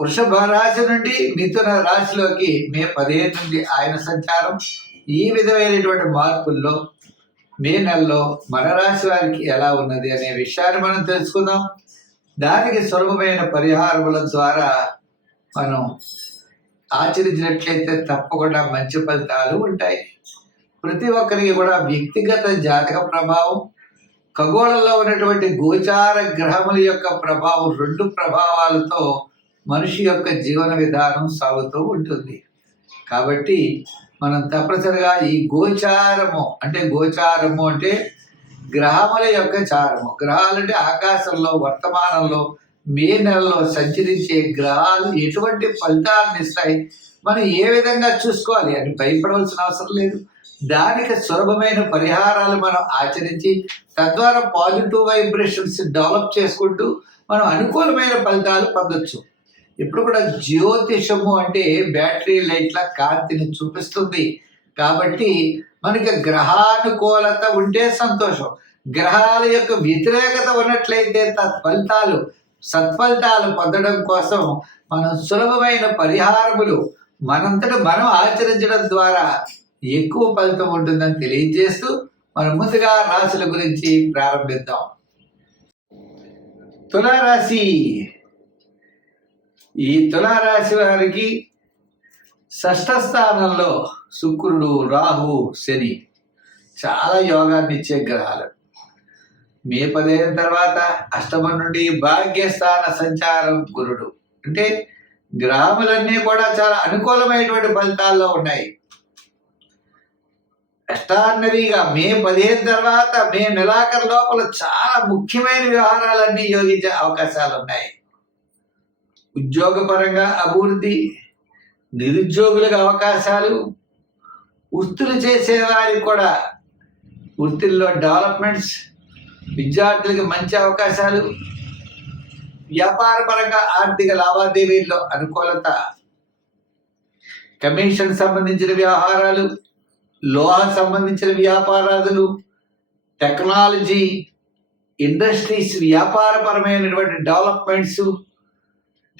వృషభ రాశి నుండి మిథున రాశిలోకి మే పదిహేను నుండి ఆయన సంచారం. ఈ విధమైనటువంటి మార్పుల్లో మే నెలలో మన రాశి వారికి ఎలా ఉన్నది అనే విషయాన్ని మనం తెలుసుకుందాం. దానికి సులభమైన పరిహారముల ద్వారా మనం ఆచరించినట్లయితే తప్పకుండా మంచి ఫలితాలు ఉంటాయి. ప్రతి ఒక్కరికి కూడా వ్యక్తిగత జాతక ప్రభావం ఖగోళంలో ఉన్నటువంటి గోచార గ్రహముల యొక్క ప్రభావం రెండు ప్రభావాలతో మనిషి యొక్క జీవన విధానం సాగుతూ ఉంటుంది. కాబట్టి మనం తప్పనిసరిగా ఈ గోచారము అంటే గోచారము అంటే గ్రహముల యొక్క చారము. గ్రహాలు అంటే ఆకాశంలో వర్తమానంలో మే నెలలో సంచరించే గ్రహాలు ఎటువంటి ఫలితాలను ఇస్తాయి? మనం ఏ విధంగా చూసుకోవాలి? అని భయపడవలసిన అవసరం లేదు. దానికి సులభమైన పరిహారాలు మనం ఆచరించి తద్వారా పాజిటివ్ వైబ్రేషన్స్ డెవలప్ చేసుకుంటూ మనం అనుకూలమైన ఫలితాలు పొందొచ్చు. ఇప్పుడు కూడా జ్యోతిషము అంటే బ్యాటరీ లైట్ల కాంతిని చూపిస్తుంది. కాబట్టి మనకి గ్రహానుకూలత ఉంటే సంతోషం. గ్రహాల యొక్క వ్యతిరేకత ఉన్నట్లయితే తత్ఫలితాలు సత్ఫలితాలు పొందడం కోసం మనం సులభమైన పరిహారములు మనంతట మనం ఆచరించడం ద్వారా ఎక్కువ ఫలితం ఉంటుందని తెలియజేస్తూ మనం ముందుగా రాశుల గురించి ప్రారంభిద్దాం. తులారాశి ఈ తులారాశి వారికి షష్ఠ స్థానంలో శుక్రుడు రాహు శని చాలా యోగాన్ని ఇచ్చే గ్రహాలు. మే పదిహేను తర్వాత అష్టమం నుండి భాగ్యస్థాన సంచారం గురుడు. అంటే గ్రాములన్నీ కూడా చాలా అనుకూలమైనటువంటి ఫలితాల్లో ఉన్నాయి. ఎక్స్ట్రాడినరీగా మే పదిహేను తర్వాత మే నెలాఖరు లోపల చాలా ముఖ్యమైన వ్యవహారాలన్నీ యోగించే అవకాశాలు ఉన్నాయి. ఉద్యోగపరంగా అభివృద్ధి నిరుద్యోగులకు అవకాశాలు వృత్తులు చేసేవారికి కూడా వృత్తుల్లో డెవలప్మెంట్స్ విద్యార్థులకి మంచి అవకాశాలు వ్యాపారపరంగా ఆర్థిక లావాదేవీల్లో అనుకూలత కమిషన్ సంబంధించిన వ్యవహారాలు లోహ సంబంధించిన వ్యాపారాదులు టెక్నాలజీ ఇండస్ట్రీస్ వ్యాపారపరమైనటువంటి డెవలప్మెంట్స్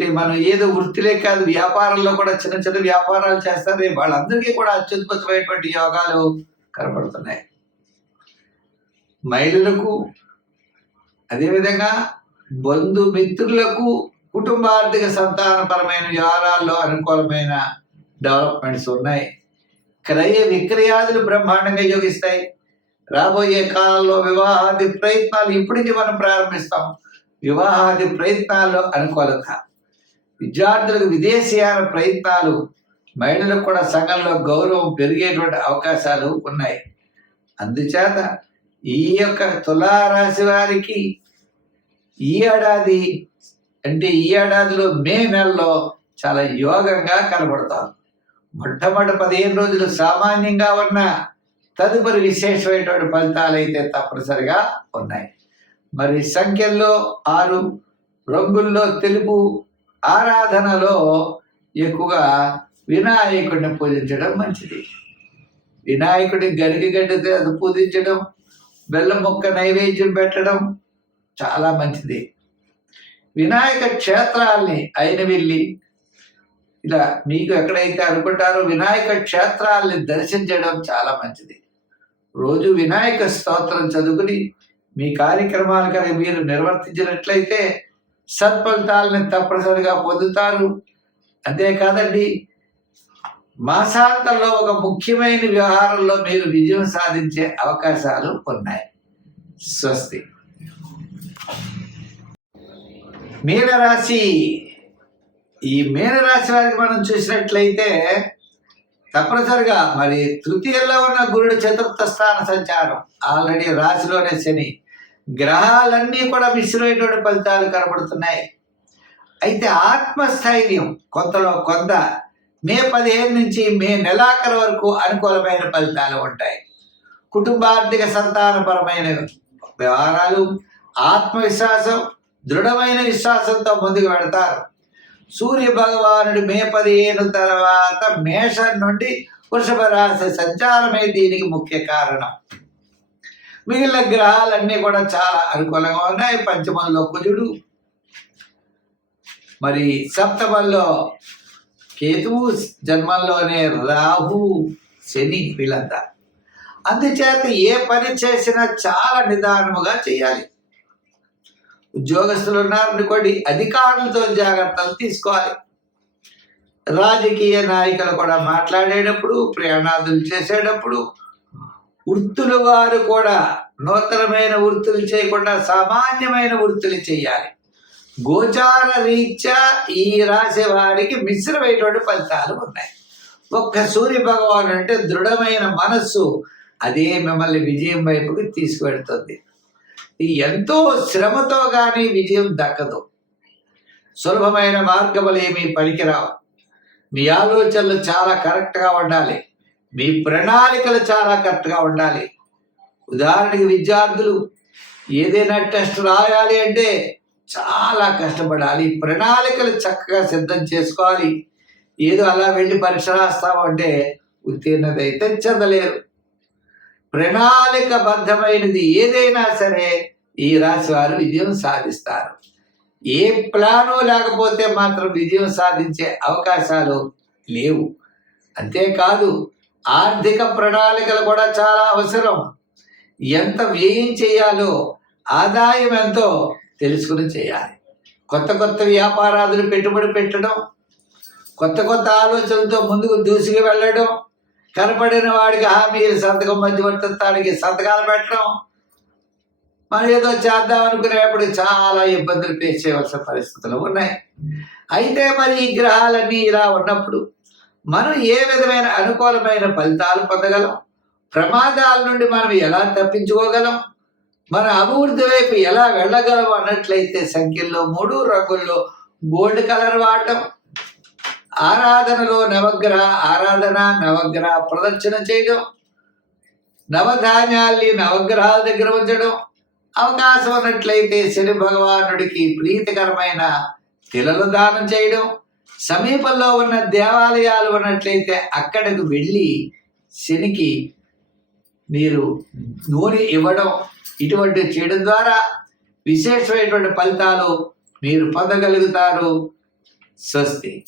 అంటే మనం ఏదో వృత్తిలే కాదు వ్యాపారంలో కూడా చిన్న చిన్న వ్యాపారాలు చేస్తారు వాళ్ళందరికీ కూడా అత్యద్భుతమైనటువంటి యోగాలు కనబడుతున్నాయి. మహిళలకు అదేవిధంగా బంధుమిత్రులకు కుటుంబార్థిక సంతానపరమైన వ్యవహారాల్లో అనుకూలమైన డెవలప్మెంట్స్ ఉన్నాయి. క్రయ విక్రయాదులు బ్రహ్మాండంగా యోగిస్తాయి. రాబోయే కాలంలో వివాహాది ప్రయత్నాలు ఇప్పటికీ మనం ప్రారంభిస్తాం. వివాహాది ప్రయత్నాల్లో అనుకూలత. విద్యార్థులకు విదేశీయాల ప్రయత్నాలు మహిళలకు కూడా సంఘంలో గౌరవం పెరిగేటువంటి అవకాశాలు ఉన్నాయి. అందుచేత ఈ యొక్క తులారాశి వారికి ఈ ఏడాది అంటే ఈ ఏడాదిలో మే నెలలో చాలా యోగంగా కనబడతారు. మొట్టమొదటి పదిహేను రోజులు సామాన్యంగా ఉన్న తదుపరి విశేషమైనటువంటి ఫలితాలు అయితే తప్పనిసరిగా ఉన్నాయి. మరి సంఖ్యల్లో ఆరు రంగుల్లో తెలుపు ఆరాధనలో ఎక్కువగా వినాయకుడిని పూజించడం మంచిది. వినాయకుడి గరిగి గడ్డితే అది పూజించడం బెల్లం ముక్క నైవేద్యం పెట్టడం చాలా మంచిది. వినాయక క్షేత్రాల్ని అయిన వెళ్ళి ఇలా మీకు ఎక్కడైతే అనుకుంటారో వినాయక క్షేత్రాల్ని దర్శించడం చాలా మంచిది. రోజు వినాయక స్తోత్రం చదువుకుని మీ కార్యక్రమాలు కనుక మీరు నిర్వర్తించినట్లయితే సత్ఫలితాలను తప్పనిసరిగా పొందుతారు? అంతేకాదండి మాసాంతంలో ఒక ముఖ్యమైన వ్యవహారంలో మీరు విజయం సాధించే అవకాశాలు ఉన్నాయి. స్వస్తి. మీనరాశి. ఈ మీనరాశి వారికి మనం చూసినట్లయితే తప్పనిసరిగా మరి తృతీయంలో ఉన్న గురుడు చతుర్థ స్థాన సంచారం. ఆల్రెడీ రాశిలోనే శని. గ్రహాలన్నీ కూడా మిశ్రమైనటువంటి ఫలితాలు కనబడుతున్నాయి అయితే ఆత్మస్థైర్యం కొంతలో కొంత మే పదిహేను నుంచి మే నెలాఖరు వరకు అనుకూలమైన ఫలితాలు ఉంటాయి. కుటుంబార్థిక సంతానపరమైన వ్యవహారాలు ఆత్మవిశ్వాసం దృఢమైన విశ్వాసంతో ముందుకు పెడతారు సూర్య భగవానుడు మే పదిహేను తర్వాత మేషం నుండి వృషభ రాశి సంచారమే దీనికి ముఖ్య కారణం. మిగిలిన గ్రహాలన్నీ కూడా చాలా అనుకూలంగా ఉన్నాయి. పంచమంలో కుజుడు. మరి సప్తమంలో కేతువు జన్మంలోనే రాహు శని వీళ్ళంతా. అందుచేత ఏ పని చేసినా చాలా నిదానముగా చేయాలి. ఉద్యోగస్తులు ఉన్నారనుకోండి అధికారులతో జాగ్రత్తలు తీసుకోవాలి. రాజకీయ నాయకులు కూడా మాట్లాడేటప్పుడు ప్రయాణాదులు చేసేటప్పుడు వృత్తుల వారు కూడా నూతనమైన వృత్తులు చేయకుండా సామాన్యమైన వృత్తులు చేయాలి. గోచార రీత్యా ఈ రాశి వారికి మిశ్రమైనటువంటి ఫలితాలు ఉన్నాయి. ఒక్క సూర్య భగవాన్ అంటే దృఢమైన మనస్సు అదే మిమ్మల్ని విజయం వైపుకి తీసుకువెడుతుంది ఎంతో శ్రమతో కానీ విజయం దక్కదు. సులభమైన మార్గములు ఏమీ పనికిరావు. మీ ఆలోచనలు చాలా కరెక్ట్గా ఉండాలి. మీ ప్రణాళికలు చాలా కరెక్ట్గా ఉండాలి. ఉదాహరణకి విద్యార్థులు ఏదైనా టెస్ట్ రాయాలి అంటే చాలా కష్టపడాలి. ప్రణాళికలు చక్కగా సిద్ధం చేసుకోవాలి. ఏదో అలా వెళ్ళి పరీక్ష రాస్తామంటే ఉత్తీర్ణత అయితే చెందలేరు. ప్రణాళికబద్ధమైనది ఏదైనా సరే ఈ రాశి వారు విజయం సాధిస్తారు. ఏ ప్లాను లేకపోతే మాత్రం విజయం సాధించే అవకాశాలు లేవు. అంతేకాదు ఆర్థిక ప్రణాళికలు కూడా చాలా అవసరం. ఎంత వ్యయం చేయాలో ఆదాయం ఎంతో తెలుసుకుని చేయాలి. కొత్త కొత్త వ్యాపారాదులు పెట్టుబడి పెట్టడం కొత్త కొత్త ఆలోచనలతో ముందుకు దూసుకు వెళ్ళడం కనపడిన వాడికి హామీలు సంతకం మధ్యవర్తిత్వానికి సంతకాలు పెట్టడం మనం ఏదో చేద్దాం అనుకునేప్పుడు చాలా ఇబ్బందులు ఫేస్ చేయవలసిన పరిస్థితులు ఉన్నాయి. అయితే మరి ఈ గ్రహాలన్నీ ఇలా ఉన్నప్పుడు మనం ఏ విధమైన అనుకూలమైన ఫలితాలు పొందగలం? ప్రమాదాల నుండి మనం ఎలా తప్పించుకోగలం? మన అభివృద్ధి వైపు ఎలా వెళ్ళగలం అన్నట్లయితే సంఖ్యల్లో మూడు రంగుల్లో గోల్డ్ కలర్ వాడటం ఆరాధనలో నవగ్రహ ఆరాధన నవగ్రహ ప్రదర్శన చేయడం నవధాన్యాల్ని నవగ్రహాల దగ్గర ఉంచడం అవకాశం ఉన్నట్లయితే శని భగవానుడికి ప్రీతికరమైన తిలలు దానం చేయడం సమీపంలో ఉన్న దేవాలయాలు ఉన్నట్లయితే అక్కడికి వెళ్ళి శనికి మీరు నూనె ఇవ్వడం ఇటువంటి చేయడం ద్వారా విశేషమైనటువంటి ఫలితాలు మీరు పొందగలుగుతారు. స్వస్తి.